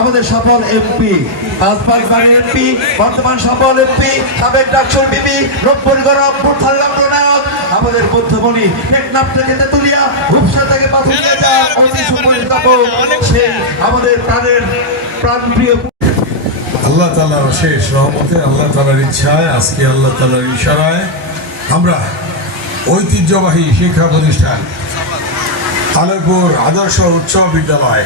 আমাদের সফল MP, 5 MP, বর্তমান সফল এমপি, সাবেক ডাকসুর বিবি রূপপুর গৌরব বুথাল্লাম প্রণায়ক, আমাদের মধ্যমণি টেকনাফ থেকে তেতুলিয়া, রূপসা থেকে পাথুরিয়া যা অতি সুপরিচিত সেই আমাদের প্রাণপ্রিয় আল্লাহ তাআলার শেষ রহমতে, আল্লাহ তাআলার ইচ্ছায়, আজকে আল্লাহ তাআলার ইশারায় আমরা ঐতিহ্যবাহী শিক্ষা প্রতিষ্ঠান তালেপুর আদর্শ উচ্চ বিদ্যালয়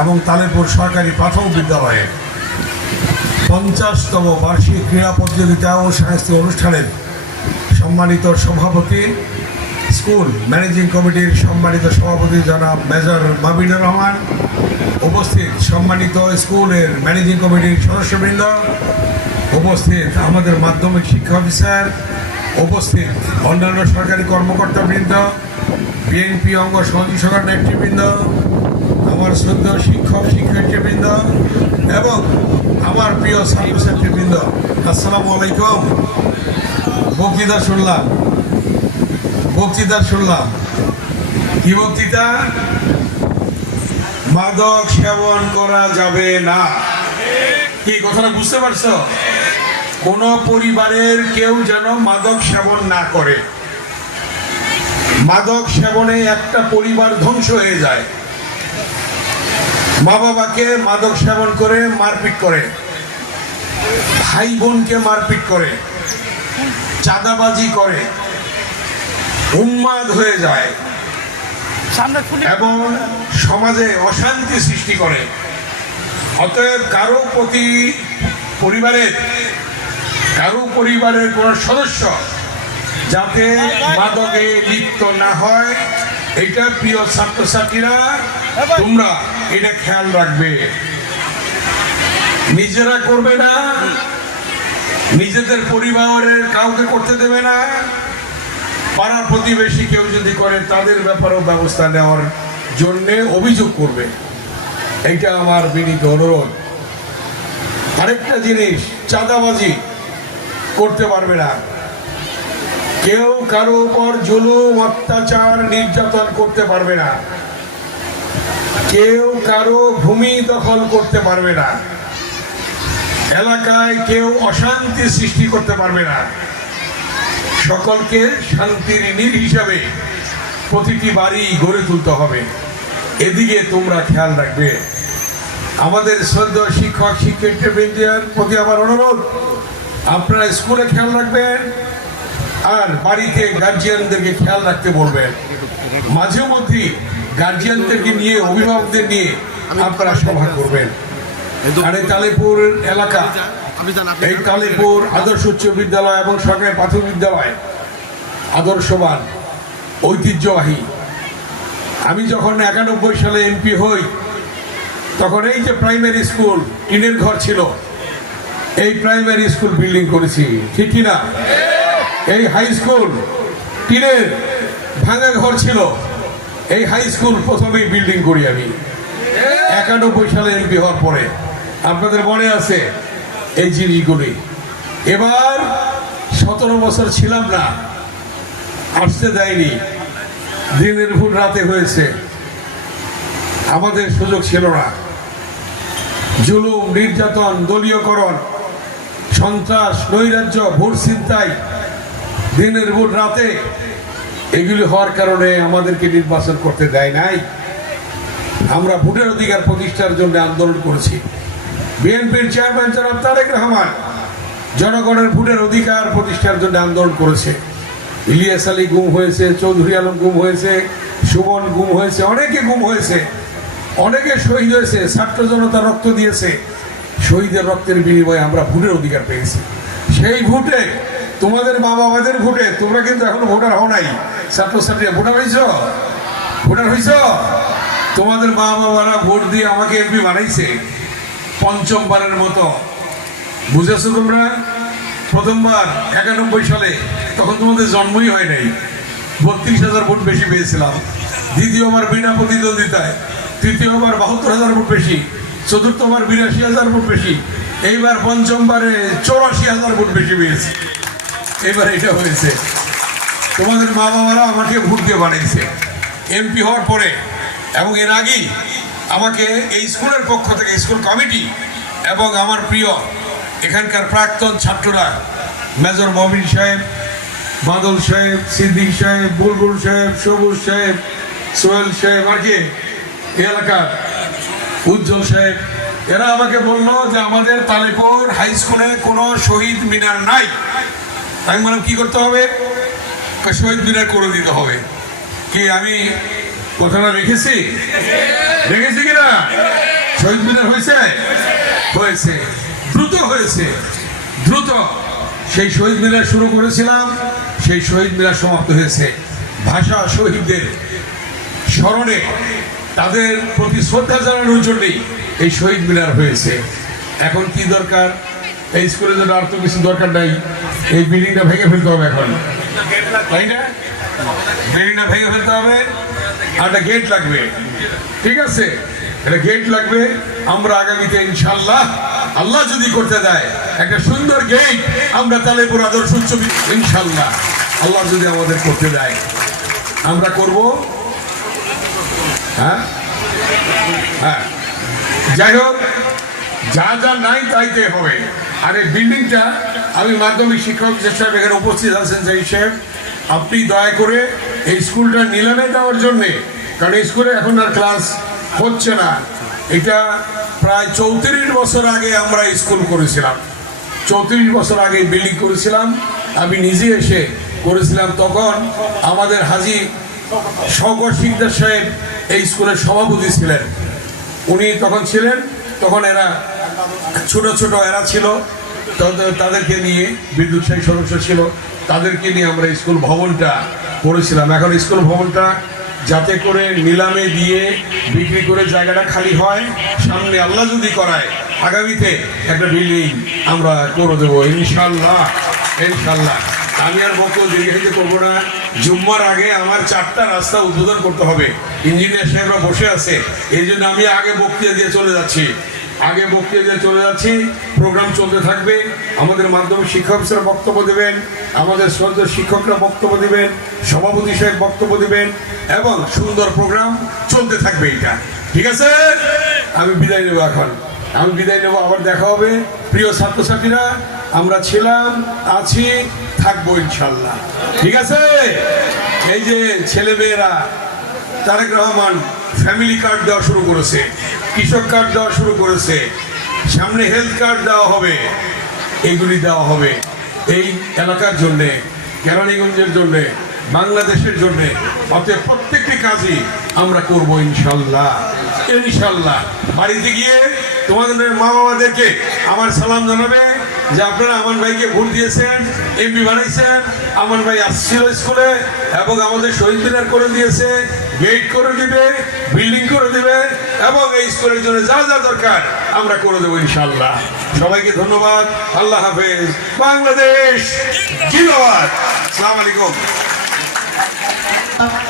এবং তালেপুর সরকারি প্রাথমিক বিদ্যালয়ে 50তম বার্ষিক ক্রীড়া প্রতিযোগিতা ও সাংস্কৃতিক অনুষ্ঠানের সম্মানিত সভাপতি, স্কুল ম্যানেজিং কমিটির সম্মানিত সভাপতি জনাব মেজর মাবিনুর রহমান, উপস্থিত সম্মানিত স্কুলের ম্যানেজিং কমিটির সদস্যবৃন্দ, উপস্থিত আমাদের মাধ্যমিক শিক্ষা অফিসার, উপস্থিত অন্যান্য সরকারি কর্মকর্তাবৃন্দ, বিএনপি অঙ্গ সহযোগী সরকার নেতৃবৃন্দ, আমার শ্রদ্ধেয় শিক্ষক শিক্ষার্থীবৃন্দ এবং আমার প্রিয় ছাত্রছাত্রীবৃন্দ, আসসালামু আলাইকুম। বক্তৃতা শুনলাম কি বক্তৃতা? মাদক সেবন করা যাবে না। কি কথাটা বুঝতে পারছো? কোন পরিবারের কেউ যেন মাদক সেবন না করে। মাদক সেবনে একটা পরিবার ধ্বংস হয়ে যায়। মা বাবাকে মাদক সেবন করে মারপিট করে, ভাই বোনকে মারপিট করে, চাঁদাবাজি করে, উন্মাদ হয়ে যায় এবং সমাজে অশান্তি সৃষ্টি করে। অতএব কারো পরিবারের কোন সদস্য যাতে মাদকে লিপ্ত না হয়, এটা প্রিয় ছাত্রছাত্রীরা তোমরা এটা খেয়াল রাখবে। নিজেরা করবে না, নিজেদের পরিবারের কাউকে করতে দেবে না, পাড়া প্রতিবেশী কেউ যদি করে তাদের ব্যাপারেও ব্যবস্থা নেওয়ার জন্য অভিযোগ করবে। এইটা আমার বিনীত অনুরোধ। আরেকটা জিনিস, চাঁদাবাজি করতে পারবে না। কেউ কারো উপর জুলুম, অত্যাচার, নির্যাতন করতে পারবে না। কেউ কারো ভূমি দখল করতে পারবে না। এলাকায় কেউ অশান্তি সৃষ্টি করতে পারবে না। সকলকে শান্তির নীড় হিসাবে প্রতিটি বাড়ি গড়ে তুলতে হবে। এদিকে তোমরা খেয়াল রাখবে। আমাদের শ্রদ্ধেয় শিক্ষক শিক্ষার্থীদের প্রতি আমার অনুরোধ, আপনারা স্কুলে খেয়াল রাখবেন আর বাড়িতে গার্জিয়ানদেরকে খেয়াল রাখতে বলবেন। মাঝে মধ্যে গার্জিয়ানদেরকে নিয়ে, অভিভাবকদের নিয়ে আপনারা সভা করবেন। আর এই তালেপুর এলাকা, এই তালেপুর আদর্শ উচ্চ বিদ্যালয় এবং সরকারি প্রাথমিক বিদ্যালয় আদর্শবান, ঐতিহ্যবাহী। আমি যখন 91 সালে এমপি হই, তখন এই যে প্রাইমারি স্কুল টিনের ঘর ছিল, এই প্রাইমারি স্কুল বিল্ডিং করেছি, ঠিক কিনা? এই হাই স্কুল টিনের ভাঙা ঘর ছিল, এই হাই স্কুল প্রথমেই বিল্ডিং করি আমি 91 সালে এমপি হওয়ার পরে। আপনাদের মনে আছে এই জিনিসগুলি? এবার 17 বছর ছিলাম না, আসতে দেয়নি, দিনের ভোট রাতে হয়েছে, আমাদের সুযোগ ছিল না। জুলুম, নির্যাতন, দলীয়করণ, সন্ত্রাস, নৈরাজ্য, ভোট ছিনতাই, দিনের ভোট রাতে, এগুলি হওয়ার কারণে আমাদেরকে নির্বাচন করতে দেয় নাই। আমরা ভোটের অধিকার প্রতিষ্ঠার জন্য আন্দোলন করেছি। বিএনপির চেয়ারম্যান জনাব তারেক রহমান জনগণের ভোটের অধিকার প্রতিষ্ঠার জন্য আন্দোলন করেছে। ইলিয়াস আলী গুম হয়েছে, চৌধুরী আলম গুম হয়েছে, সুমন গুম হয়েছে, অনেকে গুম হয়েছে, অনেকে শহীদ হয়েছে, ছাত্র জনতা রক্ত দিয়েছে। শহীদের রক্তের বিনিময়ে আমরা ভোটের অধিকার পেয়েছি। সেই ভোটে, তোমাদের মা বাবাদের ভোটে, তোমরা কিন্তু এখনো ভোটার হও নাই, ছাত্রছাত্রীরা ভোটার হয়েছ। তোমাদের মা বাবারা ভোট দিয়ে আমাকে এমপি বানাইছে 5মবারের মতো। বুঝেছো তোমরা? প্রথমবার 91 সালে, তখন তোমাদের জন্মই হয় নাই, 32,000 ভোট বেশি পেয়েছিলাম। দ্বিতীয়বার বিনা প্রতিদ্বন্দ্বিতায়, তৃতীয়বার 72,000 ভোট বেশি, চতুর্থবার 82,000 ভোট বেশি, এইবার পঞ্চমবারে 84,000 ভোট বেশি পেয়েছি। এবার এটা হয়েছে, তোমাদের মা বাবারা আমাকে ভোট দিয়ে বানাইছে এমপি হওয়ার পরে। এবং এর আগেই আমাকে এই স্কুলের পক্ষ থেকে স্কুল কমিটি এবং আমার প্রিয় এখানকার প্রাক্তন ছাত্ররা মেজর মবিন সাহেব, বাদল সাহেব, সিদ্দিক সাহেব, বুলবুল সাহেব, সবুজ সাহেব, সোহেল সাহেব, আর কি এলাকার উজ্জ্বল সাহেব, এরা আমাকে বললো যে আমাদের তালেপুর হাই স্কুলে কোনো শহীদ মিনার নাই। আমি বললাম কি করতে হবে? শহীদ মিনার করে দিতে হবে। কি আমি কথাটা রেখেছি কিনা? শহীদ মিনার হয়েছে, দ্রুত হয়েছে, দ্রুত সেই শহীদ মিনার শুরু করেছিলাম, সেই শহীদ মিনার সমাপ্ত হয়েছে। ভাষা শহীদদের স্মরণে তাদের প্রতি শ্রদ্ধা জানানোর জন্যই এই শহীদ মিনার হয়েছে। এখন কি দরকার? এই স্কুলের জন্য আর তো কিছু দরকার নাই, এই বিল্ডিংটা ভেঙে ফেলতে হবে এখন, তাই না? বিল্ডিংটা ভেঙে ফেলতে হবে, আর একটা গেট লাগবে, ঠিক আছে? একটা গেট লাগবে। আমরা আগামীতে ইনশাল্লাহ, আল্লাহ যদি করতে দেয়, একটা সুন্দর গেট আমরা তালেপুর আদর্শ উচ্চ ইনশাল্লাহ আল্লাহ যদি আমাদের করতে দেয় আমরা করব। হ্যাঁ হ্যাঁ, যাই হোক, যা যা নাই তাইতে হবে। আর এই বিল্ডিংটা, আমি মাধ্যমিক শিক্ষক সাহেব এখানে উপস্থিত আছেন, জাহিদ সাহেব, আপনি দয়া করে এই স্কুলটা নিলামে দেওয়ার জন্যে, কারণ এই স্কুলে এখন আর ক্লাস হচ্ছে না। এটা প্রায় 34 বছর আগে আমরা স্কুল করেছিলাম, 34 বছর আগে বিল্ডিং করেছিলাম, আমি নিজে এসে করেছিলাম। তখন আমাদের হাজী শওকত শিকদার সাহেব এই স্কুলের সভাপতি ছিলেন, উনি তখন ছিলেন। তখন এরা ছোট ছোট এরা ছিল, তাদেরকে নিয়ে বিদ্যুৎ সাহী সদস্য ছিল, তাদেরকে নিয়ে আমরা স্কুল ভবনটা করেছিলাম। এখন স্কুল ভবনটা যাতে করে নিলামে দিয়ে বিক্রি করে জায়গাটা খালি হয়, সামনে আল্লাহ যদি করায় আগামীতে একটা বিল্ডিং আমরা করে দেবো ইনশাল্লাহ, ইনশাল্লাহ। আমি আর বক্তব্য দীর্ঘায়িত করবো না। জুম্মার আগে আমার 4টা রাস্তা উদ্বোধন করতে হবে, ইঞ্জিনিয়ার সাহেবরা বসে আছে, এই জন্য আমি আগে বক্তৃতা দিয়ে চলে যাচ্ছি। প্রোগ্রাম চলতে থাকবে। আমাদের মাধ্যমিক শিক্ষক অফিসার বক্তব্য দেবেন, আমাদের শ্রদ্ধেয় শিক্ষকরা বক্তব্য দেবেন, সভাপতি সাহেব বক্তব্য দেবেন, এবং সুন্দর প্রোগ্রাম চলতে থাকবে। এটা ঠিক আছে? আমি বিদায় নেব এখন, আবার দেখা হবে। প্রিয় ছাত্রছাত্রীরা, আমরা ছিলাম, আছি, থাকবো ইনশাল্লাহ, ঠিক আছে? এই যে ছেলেমেয়েরা তারেক রহমান ফ্যামিলি কার্ড দেওয়া শুরু করেছে, কৃষক কার্ড দেওয়া শুরু করেছে, সামনে হেলথ কার্ড দেওয়া হবে, এইগুলি দেওয়া হবে এই এলাকার জন্যে, কেরানীগঞ্জের জন্যে, বাংলাদেশের জন্যে। অতএব প্রত্যেকটি কাজই আমরা করবো ইনশাল্লাহ, ইনশাল্লাহ। বাড়িতে গিয়ে তোমাদের মা বাবাদেরকে আমার সালাম জানাবে যে আপনারা আমান ভাইকে ভোট দিয়েছেন, এমপি বানাইছেন, আমান ভাই আসছিল স্কুলে এবং আমাদের শহীদ মিনার করে দিয়েছে, গেট করে দিবে, বিল্ডিং করে দিবে, এবং এই স্কুলের জন্য যা যা দরকার আমরা করে দেবো ইনশাল্লাহ। সবাইকে ধন্যবাদ। আল্লাহ হাফেজ। বাংলাদেশ জিন্দাবাদ। আসসালামু আলাইকুম।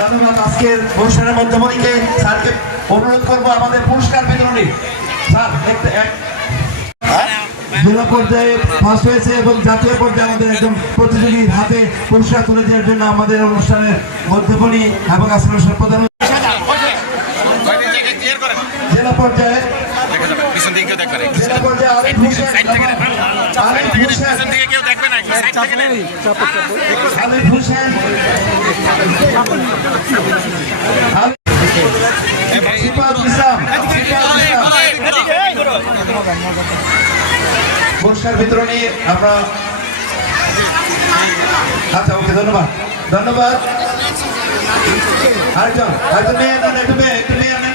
ধন্যবাদ। আজকের অনুষ্ঠানের মধ্যমণিকে স্যারকে অনুরোধ করবো আমাদের পুরস্কার বিতরণী। স্যার জেলা পর্যায়ে ফার্স্ট হয়েছে এবং জাতীয় পর্যায়ে আমাদের একজন প্রতিযোগীর হাতে পুরস্কার তুলে দেওয়ার জন্য আমাদের অনুষ্ঠানের মধ্যমণি এবং আসনের প্রধান জেলা পর্যায়ে আরিফ হোসেন, পুরস্কার বিতরণী আমরা। আচ্ছা, ওকে, ধন্যবাদ। আরেকজন মেয়ে আনেন,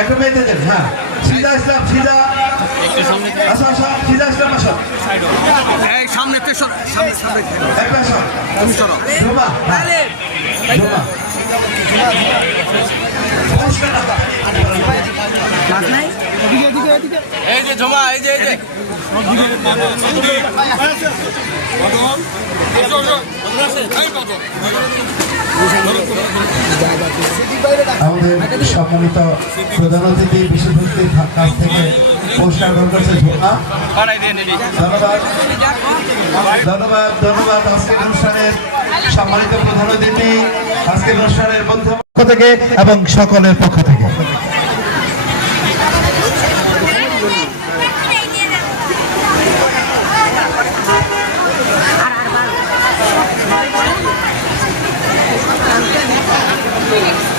একটু মেয়েতে দেন। হ্যাঁ, সিজা ইসলাম, সিজা ইসলাম, আসো সামনে, এই যে জমা, এই যে আমাদের সম্মানিত প্রধান অতিথি বিশেষ অতিথির কাছ থেকে পুরস্কার গ্রহণ করছে ঝোনা। ধন্যবাদ। আজকের অনুষ্ঠানের সম্মানিত প্রধান অতিথি, আজকের অনুষ্ঠানের পক্ষ থেকে এবং সকলের পক্ষ থেকে। minutes.